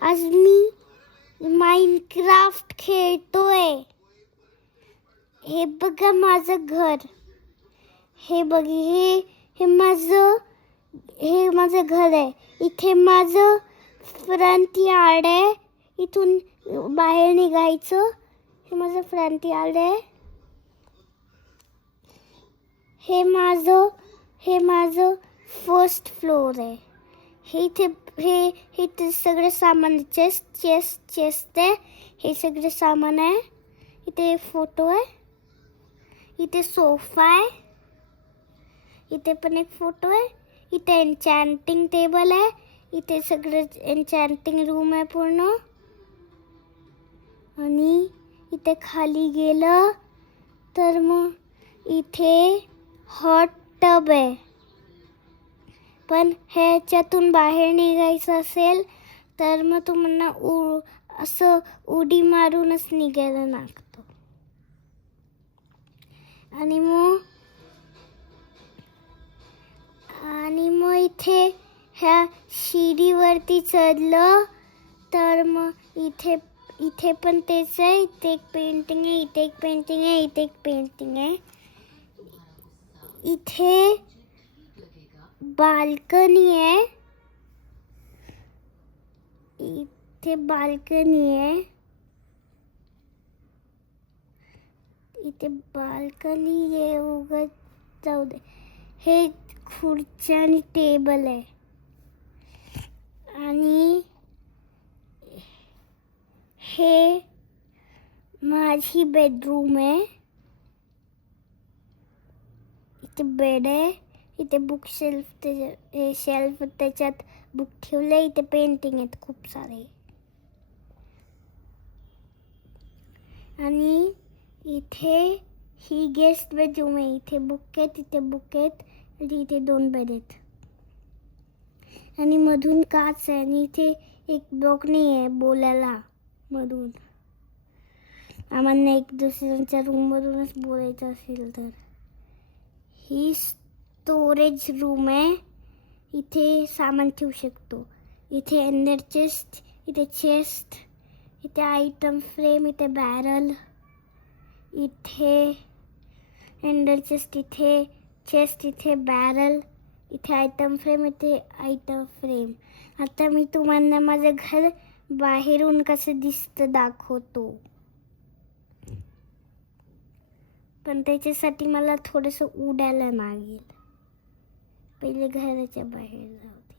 आज मी माइनक्राफ्ट खेळतोय. हे बघा माझं घर. हे बघ, हे माझं घर आहे. इथे माझं फ्रंट यार्ड आहे. इथून बाहेर निघायचं. हे माझं फ्रंट यार्ड आहे. हे माझं फर्स्ट फ्लोर आहे. हे सगळे सामान चेस्ट आहे. हे सगळे सामान आहे. इथे फोटो आहे. इथे सोफा आहे. इथे पण एक फोटो आहे. इथे एन्चॅन्टिंग टेबल आहे. इथे सगळं एन्चॅन्टिंग रूम आहे पूर्ण. आणि इथे खाली गेलं तर मग इथे हॉट टब आहे. पण ह्याच्यातून बाहेर निघायचं असेल तर मग तुम्हाला असं उडी मारूनच निघायला लागतं. आणि मग इथे ह्या शिडीवरती चढलं तर मग इथे पण तेच आहे. इथे एक पेंटिंग आहे. इथे एक पेंटिंग आहे. इथे एक पेंटिंग आहे. इथे बाल्कनी आहे. इथे बाल्कनी आहे. इथे बाल्कनी आहे. उगाच जाऊ दे. हे खुर्च्या आणि टेबल आहे. आणि हे माझी बेडरूम आहे. इथे बेड आहे. इथे बुक शेल्फ त्याच्यात बुक ठेवले. इथे पेंटिंग आहेत खूप सारे. आणि इथे ही गेस्ट बेडरूम आहे. इथे बुक आहेत. इथे बुक आहेत. आणि इथे 2 बेड आहेत. आणि मधून काच आहे. आणि इथे एक ब्लॉक नाही आहे बोलायला मधून. आम्हाला एक दुसऱ्यांच्या रूम मधूनच बोलायचं असेल तर. ही स्टोरेज रूम आहे. इथे सामान ठेवू शकतो. इथे एंडर चेस्ट. इथे चेस्ट. इथे आयटम फ्रेम. इथे बॅरल. इथे एंडर चेस्ट. इथे चेस्ट. इथे बॅरल. इथे आयटम फ्रेम. इथे आयटम फ्रेम. आता मी तुम्हाला माझं घर बाहेरून कसं दिसतं दाखवतो. पण त्याच्यासाठी मला थोडंसं उडायला लागेल. पहिले घराच्या बाहेर जाऊ दे.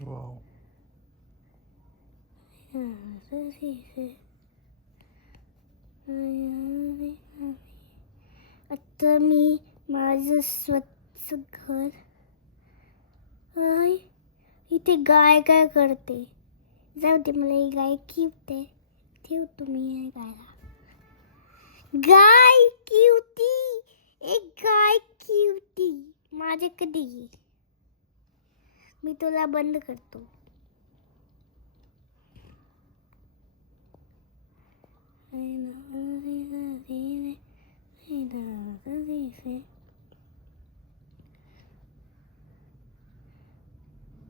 वाव. आता मी माझं स्वच्छ घर. इथे गाय काय करते. जाऊ दे, मला ही गाय क्यूट आहे. ठेवतो मी या गायला. गाय क्यूटी. एक गाय क्यूटी माझ्याकडे ये. मी तुला बंद करतो.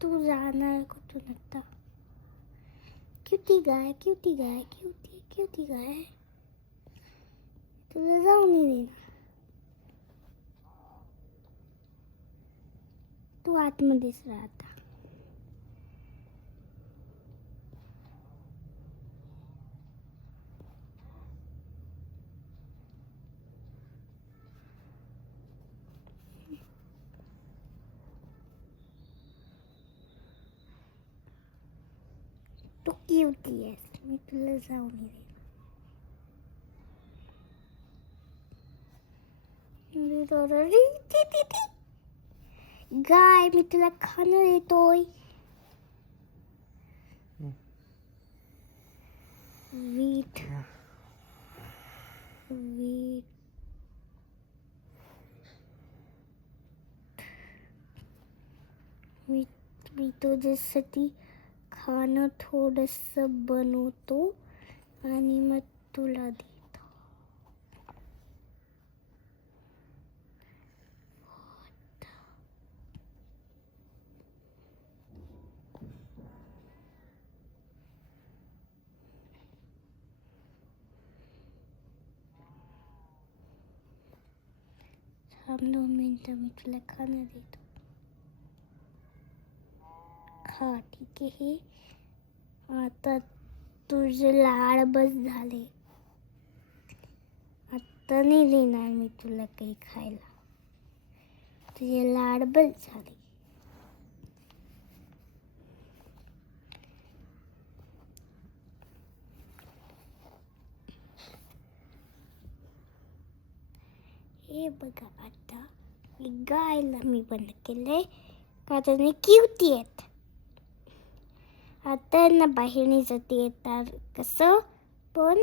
तू जाणार कुठून आता. क्यूटी गाय. क्यूटी गाय. क्यूटी गाय. तुला जाऊ नाही देणार. तू आतमध्येच राहता. तू क्यूटी आहेस. मी तुला जाऊ नाही देणार. गाय, मी तुला खाणं देतोय. वीट. मी तुझ्यासाठी खाणं थोडंसं बनवतो आणि मग तुला देतो. थांब 2 मिनिटं, मी तुला खाणं देतो. खा, ठीक आहे. आता तुझे लाड बस झाले. आता नाही देणार मी तुला काही खायला. तुझे लाड बस झाले. हे बघा, आता गायला मी बंद केलंय का त्याने क्युटी आहेत. आता यांना बाहेर नाही जाता येतात. कसं पण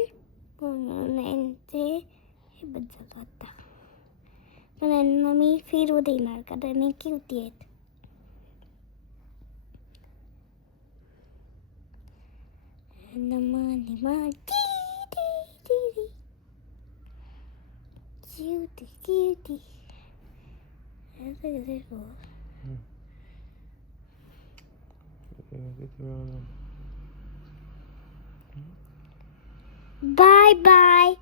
ते हे बंद झालं आता. पण यांना मी फिरू देणार का त्याने क्युटी आहेत. Cutie. Bye.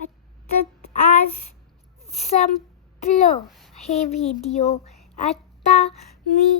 आता आज संपलं हे व्हिडिओ. आता मी